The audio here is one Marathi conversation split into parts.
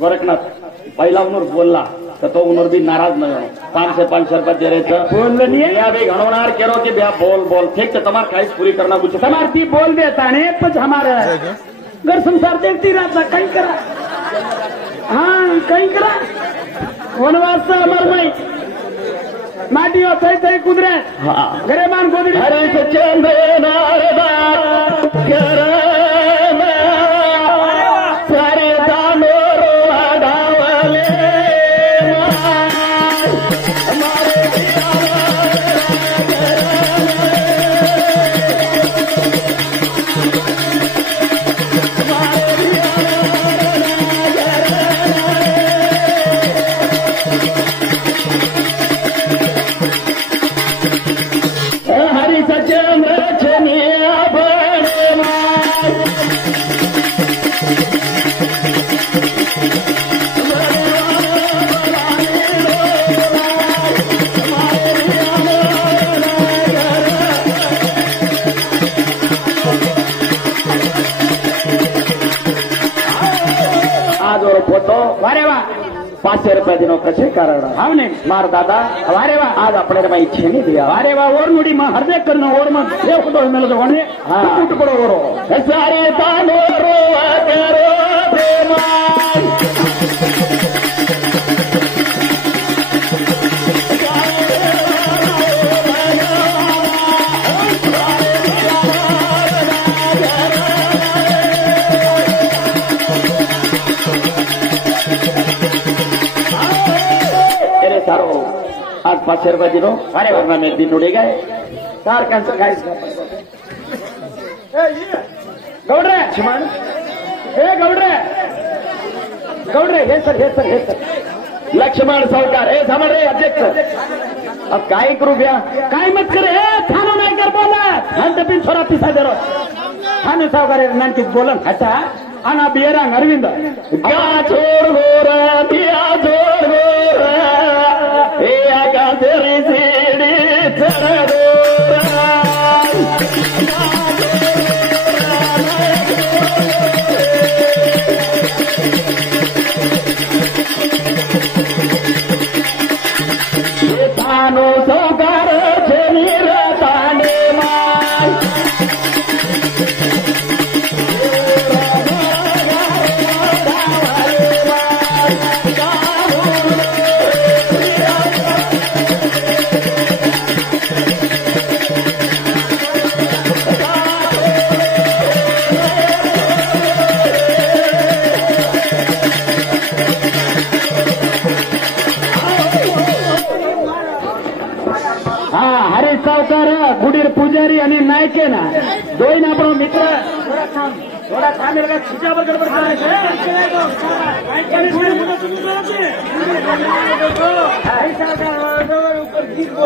गोरखनाथ पहिला उनर बोलला तर तो उनर भी नाराज न हो 500 रुपया दे रहे थे बोल नहीं भी घणोनार करो कि भैया बोल बोल ठीक है तुम्हारी ख्वाहिश पूरी करना कुछ तुम्हारी बोल देता ने पच हमारा घर संसार देखती रहता कहीं करा हाँ कहीं करा वनवास से अमर मई माटी हो सही सही कुदरे घरे मान गोदी हरे सच्चे नार बात कर सारे दानो डावले वारे वा 500 रुपया दिनों कसे कारण हमने मार दादा वारे वा आज अपने में इच्छे नहीं दिया वारे वा और नुड़ी में हर देख करना और में देख तो मिल तो वने टूट पड़ो और सारे तानो रो करो आज 500 रुपया दिनों अरे वरना में दिन उड़े गए तार कैंसर गाइस गौड्रे लक्ष्मण गौड्रे गौड्रे हे सर लक्ष्मण सावकार हे समझ रहे अध्यक्ष अब काय करू भैया काय मत करे थानो नाही कर बोला हम डबिन छोरा पिसा दे थानो सावकार नानकी बोलन हटा आना बियरा अरविंद क्या छोड़ गोरा दिया छोड़ गोरा हे आगा तेरी सीढ़ी चढ़ गोरा ये थानो सावकार छे नीरा ताने माय गुडीर पुजारी आणि नायके ना दोन आपण मित्र थोडा थांबेल का खिच्यावर गडबड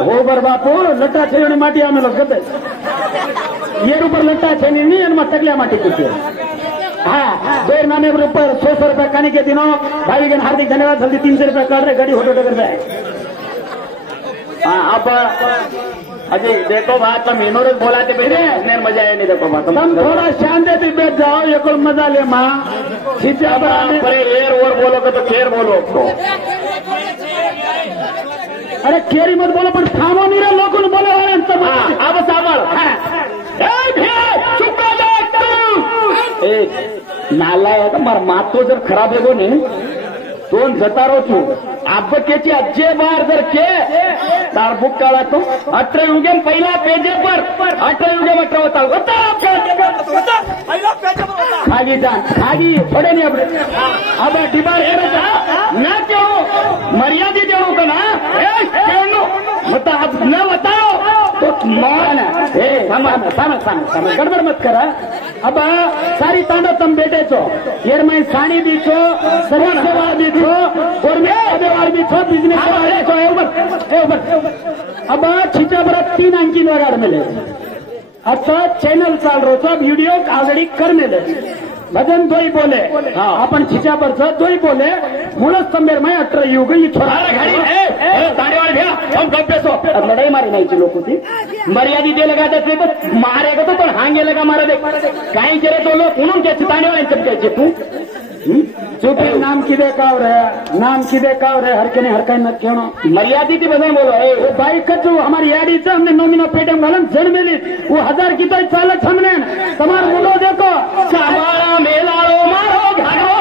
हो बर बापू लट्टा छेड़ी माटी आमे लोग गते ये ऊपर लट्टा छेनी नहीं एनमा तगलिया माटी कुछ हाँ देर नामे ऊपर 100 रुपया खाने के दिनों भाई बहन हार्दिक धन्यवाद जल्दी 300 रुपया काट रहे गाड़ी होटो कर जाए हाँ अब अजी देखो बात तुम इनोरस बोलाते बैठे मजा आया नहीं देखो बात तुम थोड़ा शांति बैठ जाओ ये कोई मजा ले माँ खींचा पर एयर और बोलोगे तो केर बोलो आपको अरे केरी मत बोलो पर थामो नहीं रहे लोगों ने बोले अब सावल चुप नाला है तो मार मात तो जर खराब है वो नहीं दोन जतारो छू आब्बकेची अज्जे बार जर के तार बुक काढा तो 18 युगेन पहिला पेजे पर 18 युगे 18 होता खाली जान खाली थोडे नाही आपले अब डिबार हे बेटा ना क्यों मर्यादित देऊ का ना मत अब न बताओ तो मान हे सामा गडबड मत करा अब सारी तांडो तम बेटे छो येर में साणी दी छो सरवा सेवा दी छो और में आदेवार भी छो बिजनेस वाले छो ऊपर अब छिचा बरत 3 अंकी लगाड मिले अच्छा चैनल चाल रो छो वीडियो ऑलरेडी करने दे भजन दोई बोले अपन छिचा पर दोई बोले मुळच तंबेर में 18 युग ही छोरा ताड़ेवाल भैया हम गप बेसो लड़ाई मारी नाही लोक होती मर्यादी दे लगा देते तो मारेगा तो पण हांगे लगा मारा दे काही जरे तो लोक म्हणून त्याची ताड़ेवाल चपकायचे तू चुपी नाम किदे काव रे हरके हरकाई न केणो मर्यादित बदल बोलो वो बाई कचू हमारी याडी से हमने नोमिनो पेटम घालन जन्मेली वो 1000 की तो चालत हमने तुम्हार मुंडो देखो सामाळा मेलाळो मारो घालो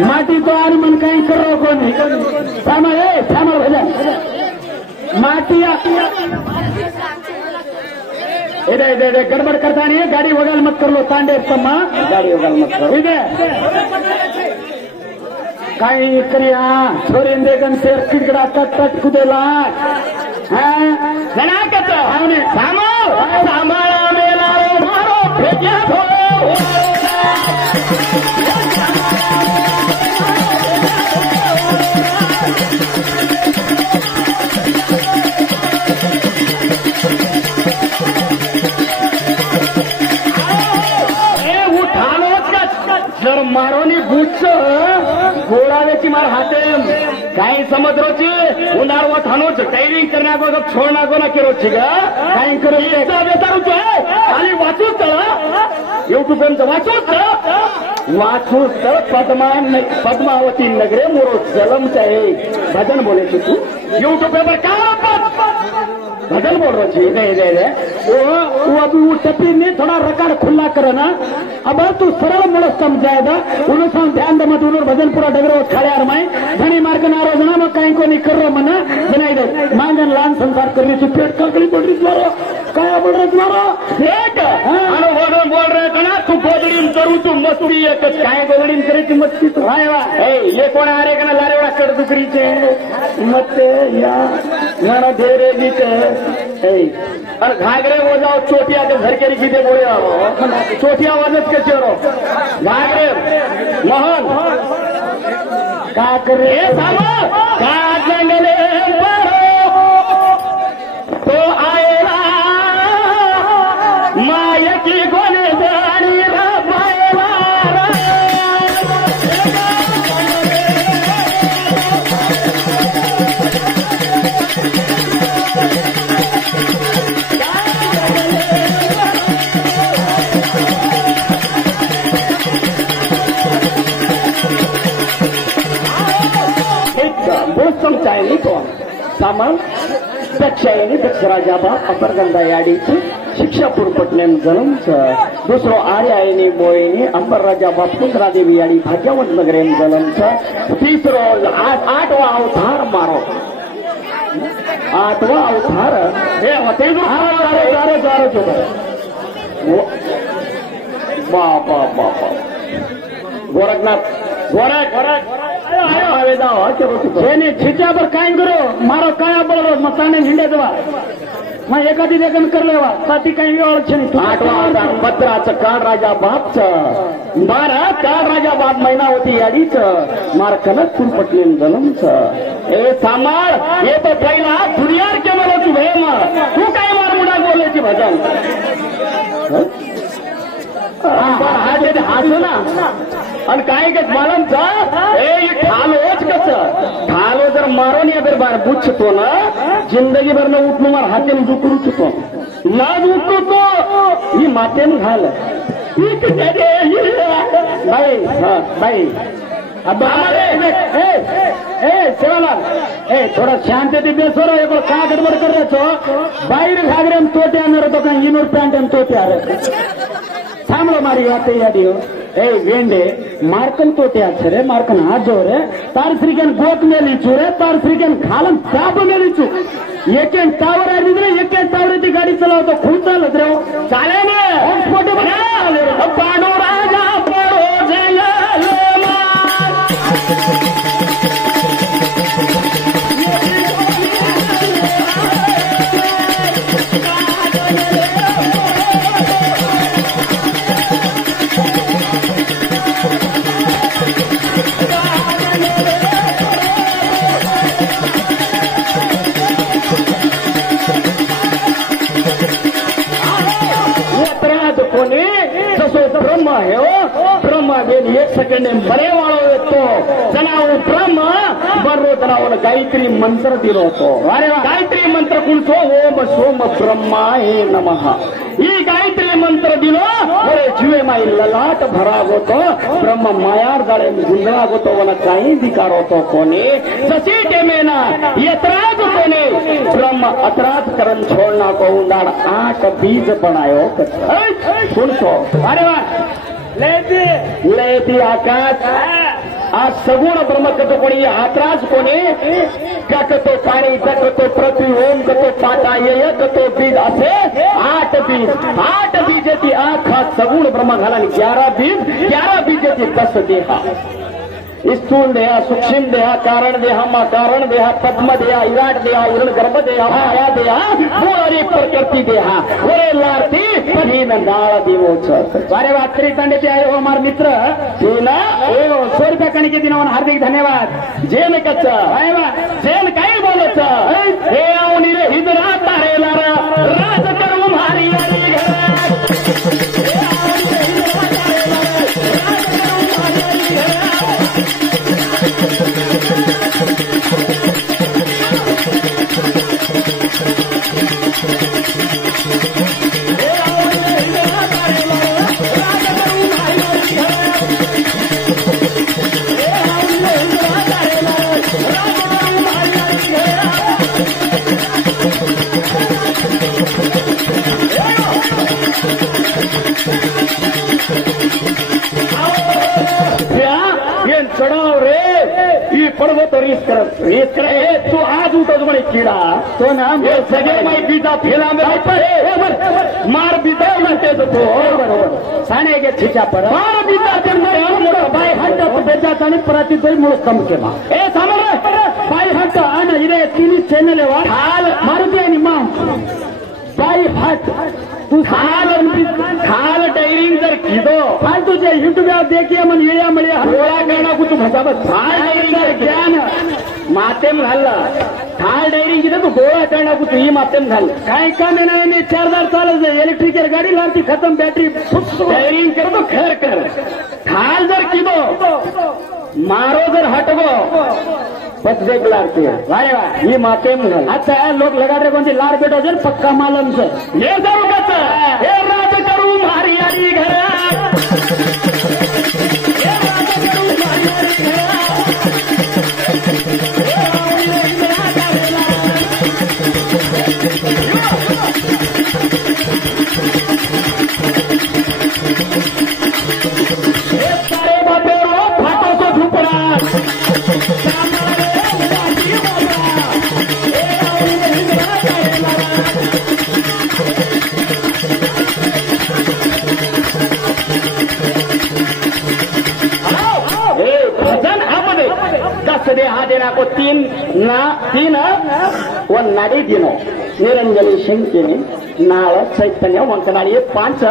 माटी तो आर मन कहीं करो को नहीं सामल भजन माटी इधर गड़बड़ करता नहीं है गाड़ी वगल मत कर लो तांडे सम्मा गाड़ी वगल मत करो इधर कहीं करिया छोरी देगन से किड़कड़ा तट कुदेला जना कत सामाळा मेलाळो मारो भेजा थो मारोनी बूच गोळाव्याची मार हाते काही समुद्रोची उन्हाळवा थानोच टायरिंग करण्यागो छोडण्यागो ना केरोची ग काही करू बेतारूच आणि वाचूच युट्यूब वाचूच पद्मावती नगरे मोरो जलमचा आहे भजन बोलायची तू यूट्यूब पेपर का भजन बोल रही थी वो अभी वो टपी ने थोड़ा रिकॉर्ड खुला करे ना अब तू सरल मुड़स समझाएगा उन्होंने ध्यान दे मत उन्होंने भजन पूरा डगरो खड़े यार मैं धनी मार्ग नारो जना मैं कहीं को नहीं कर रहा मना बनाई दे मांगन लान संसार कर रही थी पेट काकड़ी बोल रही तुम्हारा क्या बोल रहे तुम्हारा एक बोल रहे थे ना तू गोदड़ी करू तू मस्ती काय गोदड़ी करे तू मस्ती तो ये कोण आ रे का लारे वाला कर दुकरी चे मत या गाना दे रे जीते और घाघरे हो जाओ चोटिया के घर के गीते बोले आओ चोटिया वाजत के चोरो घाघरे मोहन का करे का जंगले तो आएगा माया की गोने दानी समजायनी तो सामान दक्षायनी दक्ष राजा बाप अपरगंधा याडीची शिक्षापूर पटनेम जन्मच दुसरो आर्यायनी मोयनी अंबर राजा बाप कुंद्रादेवी याडी भाग्यवंत नगरेम जन्मच तीसरो 8वा अवतार मारो 8वा अवतार हे होते बापा गोरखनाथ गोरख छिट्या पर काय करो मारो काय बोलो मताने हिंडे देवा मग एखादी देखन कर लेवा साथी काही ओळख नाही 8वा पत्राचं काळ राजा बापचं 12 काळ राजा बाप महिना होती याडीच मारकन कुरपटलेन जलमच ए सांभाळ हे तो पहिला दुनियार के मला तू भे मार तू काय मार मुडा बोलायची भजन हासू ना आणि काय मालमचा ठालोच कसं ठालो जर मारो नाही अगर बार बुच्छतो ना जिंदगी भर न उठलो मार हातेने झुकरू चुको लाज उठतो तो ही मातेने घाल बाई बाई सेवालाल थोड़ा शांति बेसोरो एक का गडबड कर रहे छो बाहर घागरे तोटे आणणार तो का 200 प्यांट तोटे आ रहे थांबलो मारी बात यादियो वेंडे मार्कन तोटे आछरे मार्कन आजोरे तार श्रीकन गोक मेली चूरे तार श्रीकन खालन ताप मेली चू एकेन टावर आदिद्रे एकेन टावरती गाडी चलावतो खूप चालत रे चाले ने हॉटस्पॉट बना पांडू राजा पडो जंगल मार जसो ब्रह्म आहे हो ब्रह्म बेन एक सेकंड बरे वाळो येतो जनावर ब्रह्म बरो जनावर गायत्री मंत्र दिलो होतो अरे गायत्री मंत्र कुणसो ओम सोम ब्रह्माय नमः ही गायत्री मंत्र दिलो अरे जीवे माई ललाट भरागोतो ब्रह्म मायार जाळे गुंजरागोतो वन काही धिकार होतो कोणी जशी टेमेना यत्राज कोणी ब्रह्म अतराज करण छोड़ना को उंडाड़ 8 बीज बनायो सुनतो अरे वाह लेती आकाश आज सगुण ब्रह्म कतो कोणी आत्राज कोणी का कतो पाणी कतो पृथ्वी ओम कतो पाटा ये कतो बीज असे 8 बीज ती आखा सगुण ब्रह्म घाला 11 बीज ती 10 देहा स्थूल देहा सूक्ष्म देहा कारण देहा मा कारण देहा पद्म देहा विराट देहा हिरण गर्भ देहा माया देहा मूळरी प्रकृती देहा ओरे लारती पदीन नाळ देवो अरे वा त्रिकंडचे आहे हो हमार मित्र ना 100 रुपये कणके दिनवन हार्दिक धन्यवाद जेन कच्च अरे वा जेन काही बोलत हे आवनी रे हिजरा तारे लारा राज करू मारी चढाव रे ही पर्वत रीस करत तू आज उठवतो म्हणे किडा तो ना सगळे माई बीजा फेला मार बीजा म्हणते तो बरोबर साने गे छिचा पर मार बीजा मोठा बाय हट्ट बेजात आणि पराती तरी मुळे कम केला ए सामर बाय हट्ट आणि इरे तिनी चॅनल वा हाल मारुते आणि मा बाय हट्ट तू खाल डायरिंग जर किदो हाल तुझे यूट्यूब देखिए मन येळ्या मळ्या गोळा करना कुछ भसाबत खाल डायरिंग ज्ञान मातेम घालला खाल डायरिंग किदो तू गोळा करना कुछ ही मातेम घाल काय काम नाही 4000 चालत इलेक्ट्रिकल गाडी लावती खतम बॅटरी डायरिंग करतो खैर कर खाल जर किदो मारो जर हटगो बस देख लारती वारे वा ही माते म्हणून अच्छा लोक लगाडरे कोणती लार बेटो जर पक्का मालम से हे जाऊ कस हे राज करू मारी आरी घरा हे राज करू मारी आरी घरा सारे बाबे रो फाटो तो झुपड़ा दे हा देना को तीन व नाडी दिनो निरंजनी शंकिनी नाळ चैतन्य ವಂಕನಾಡಿ 5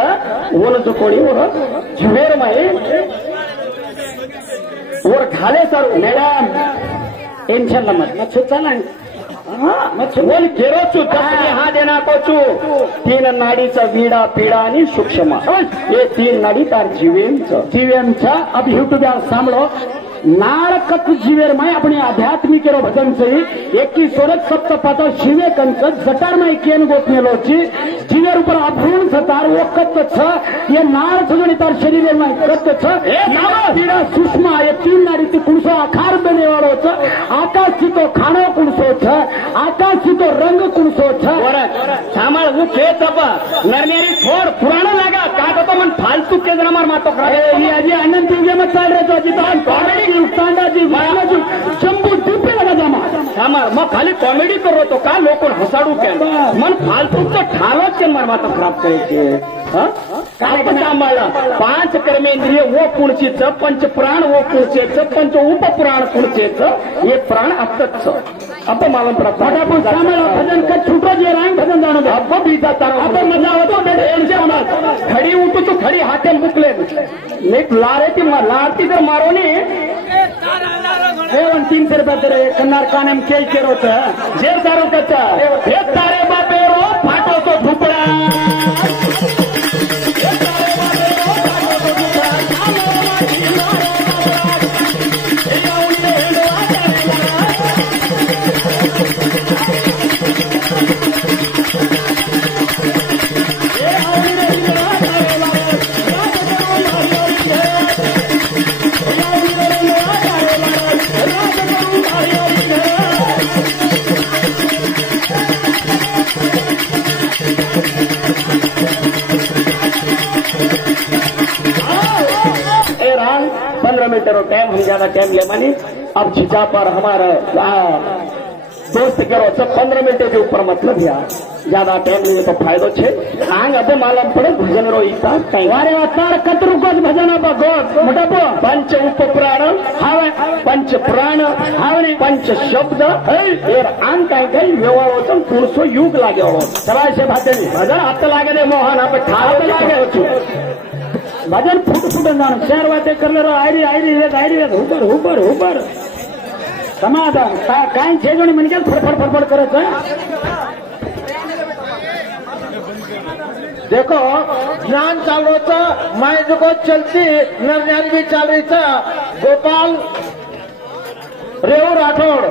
ओनजो कोडी और जुवेर माई और घाले सर मैडम टेंशन मत चला बोल केरो चू हा देना को चू 3 नाडीचा विडा पिडा आणि सूक्ष्म हे 3 नाडी तार जीवेंचा अब यूट्यूब सांभळो नाड़कत जीवेर माय अपनी आध्यात्मिक भजन से एक की सोरत सप्त पाता शिवे कंच जटार माय केन गोपने लोची जीवेर ऊपर अभ्रूण सतार वो कत छ ये नाड़ थगणी तार शरीर में कत छ पीड़ा सूक्ष्म ये 3 नाड़ी कुणसो आकार बने वालो छ आकाश की तो खानो कुणसो छ आकाश की तो रंग कुणसो छ सामळ वो खेत अब नरनेरी छोड़ पुराना लगा का तो मन फालतू के जना मार मातो करा ये अजी अनंत युग में चल रहे तो अजी तो कॉमेडी तांडाजी वालाजी चंबू टिप्पे लगा जामा सामर मग खाली कॉमेडी करो तो का लोक हसाडू के मन फालतू तो ठालच के मार मातो खराब करायचे काय सांभाळला 5 कर्मेंद्रिय वो पुणचीच पंच प्राण वो पुणचेच पंच उपपुराण पुणचेच हे प्राण असतच अब मालूम पड़ा फटाफट सांभाळा भजन का छूटो जे रंग भजन जानो अब बीता तारो अब मजा होतो टेंशन होणार खडी उठू तो खडी हाते मुकले नीट लारे ती लारती जर मारोनी हे 300 रुपये तेरे कन्नार काने में केल केरो था जेर तारो कच्चा हे तारे बापे रो फाटो तो झुपड़ा हे तारे बापे रो 15 मिनट टाइम, हम ज्यादा टाइम ले मानी। अब झिझा पर हमारा दोस्त कह रहा 15 मिनट के ऊपर मतलब यार ज्यादा टाइम लिए तो फायदो छे। आंग अब मालूम पड़े भजन रो इता कई वारे अतार कतरु को भजन अब गो मोटा पो पंच उपप्राण हावे, पंच प्राण हावे, पंच शब्द एयर आंग कई कई व्यवहार तो 200 युग लागे हो। सवाय से भजन भजन हाथ लागे दे मोहन आप ठाड़ लागे छु भजन फूट फूट जान चार वाते कर ले आयरी आयरी ऊपर ऊपर ऊपर समाधान काय छेजोनी म्हणजे फडफड फडफड करायचं। देखो ज्ञान चाल रहा था, मैं देखो चलती नर ज्ञान भी चल रही था। गोपाल रेव राठौड़